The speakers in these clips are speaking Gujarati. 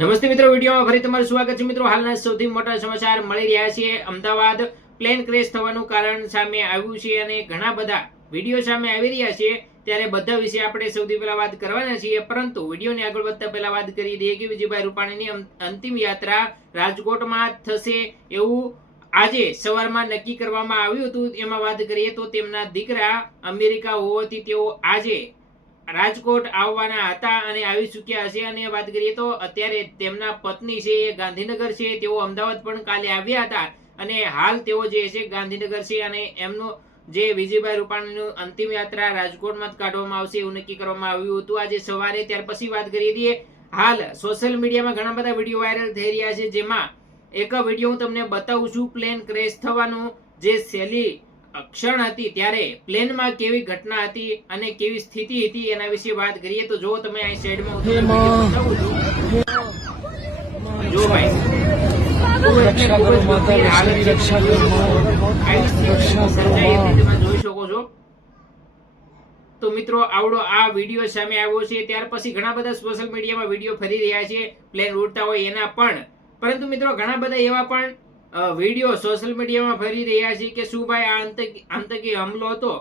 નમસ્તે મિત્રો, વિડીયોમાં ફરી તમારું સ્વાગત છે। મિત્રો, હાલના સૌથી મોટા સમાચાર મળી રહ્યા છે। અમદાવાદ પ્લેન ક્રેશ થવાનું કારણ સામે આવ્યું છે અને ઘણા બધા વિડીયો સામે આવી રહ્યા છે, ત્યારે બધા વિશે આપણે સૌથી પહેલા વાત કરવાના છીએ। પરંતુ વિડીયોને આગળ વધતા પહેલા વાત કરી દઈએ કે વિજયભાઈ રૂપાણીની અંતિમ યાત્રા રાજકોટમાં થશે એવું આજે સવારમાં નક્કી કરવામાં આવ્યું હતું। એમાં વાત કરીએ તો તેમના દીકરા અમેરિકા હોવાથી તેઓ આજે રાજકોટ આવવાના હતા અને આવી ચૂક્યા હશે। અને વાત કરીએ તો અત્યારે તેમના પત્ની છે એ ગાંધીનગર છે, તેઓ અમદાવાદ પણ કાલે આવ્યા હતા અને હાલ તેઓ જે છે ગાંધીનગર છે અને એમનું જે વિજયભાઈ રૂપાણીનું અંતિમ યાત્રા રાજકોટમાં કાઢવામાં આવશે એવું નક્કી કરવામાં આવ્યું હતું આજે સવારે। ત્યાર પછી વાત કરી દઈએ, હાલ સોશિયલ મીડિયામાં ઘણા બધા વિડીયો વાયરલ થઈ રહ્યા છે, જેમાં એક વિડીયો હું તમને બતાવું છું। પ્લેન ક્રેશ થવાનું જે સહેલી ક્ષણ હતી ત્યારે પ્લેનમાં કેવી ઘટના હતી અને કેવી સ્થિતિ હતી એના વિશે વાત કરીએ તો જો તમે અહીં સાઈડમાં હું તમને બતાવું છું। જો ભાઈ તમે જોઈ શકો છો। તો મિત્રો, આવડો આ વિડીયો સામે આવ્યો છે। ત્યાર પછી ઘણા બધા સોશિયલ મીડિયામાં વિડીયો ફરી રહ્યા છે પ્લેન ઉડતા હોય એના પણ, પરંતુ મિત્રો ઘણા બધા એવા પણ વિડીયો સોશિયલ મીડિયામાં ફરી રહ્યા છે કે શું ભાઈ આ આતંકી હુમલો હતો?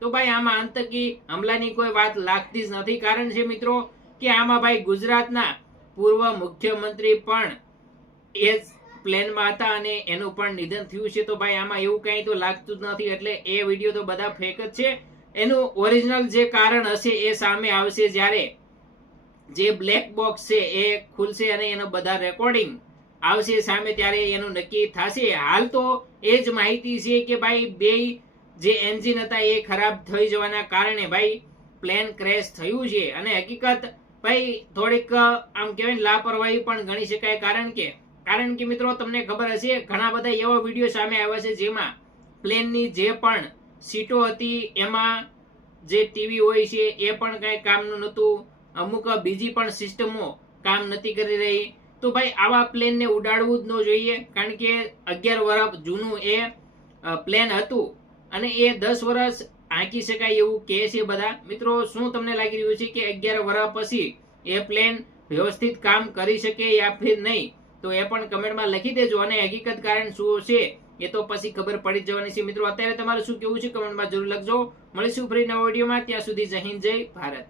તો ભાઈ આમાં આતંકી હુમલાની કોઈ વાત લાગતી જ નથી। કારણ છે મિત્રો કે આમાં ભાઈ ગુજરાતના પૂર્વ મુખ્યમંત્રી પણ એ પ્લેનમાં હતા અને એનું પણ નિધન થયું છે। તો ભાઈ આમાં એવું કઈ તો લાગતું જ નથી, એટલે એ વિડીયો તો બધા ફેક જ છે। એનું ઓરિજિનલ જે કારણ હશે એ સામે આવશે જ્યારે જે બ્લેક બોક્સ છે એ ખુલશે અને એનો બધા રેકોર્ડિંગ આવશે સામે, ત્યારે એનું નક્કી થશે। હાલ તો એ જ માહિતી છે કે ભાઈ બે જે એન્જિન હતા એ ખરાબ થઈ જવાના કારણે ભાઈ પ્લેન ક્રેશ થયું છે। અને હકીકત ભાઈ થોડીક આમ કહેવાય લાપરવાહી પણ ગણી શકાય। કારણ કે મિત્રો તમને ખબર હશે ઘણા બધા એવા વિડીયો સામે આવ્યા છે જેમાં પ્લેનની જે પણ સીટો હતી એમાં જે ટીવી હોય છે એ પણ કઈ કામનું નહોતું, અમુક બીજી પણ સિસ્ટમો કામ નથી કરી રહી। તો ભાઈ આવા પ્લેનને ઉડાડવું જ ન જોઈએ, કારણ કે 11 વર્ષ જૂનું એ પ્લેન હતું અને એ 10 વર્ષ આંકી શકાય એવું કહે છે બધા। મિત્રો, શું તમને લાગી રહ્યું છે કે 11 વર્ષ પછી એ પ્લેન વ્યવસ્થિત કામ કરી શકે યા ફિર નહીં? તો એ પણ કમેન્ટમાં લખી દેજો અને હકીકત કારણ શું છે એ તો પછી ખબર પડી જવાની છે। મિત્રો, અત્યારે તમારું શું કેવું છે કમેન્ટમાં જરૂર લખજો। મળીશું ફરી નવા વિડીયોમાં, ત્યાં સુધી જય હિન્દ, જય ભારત।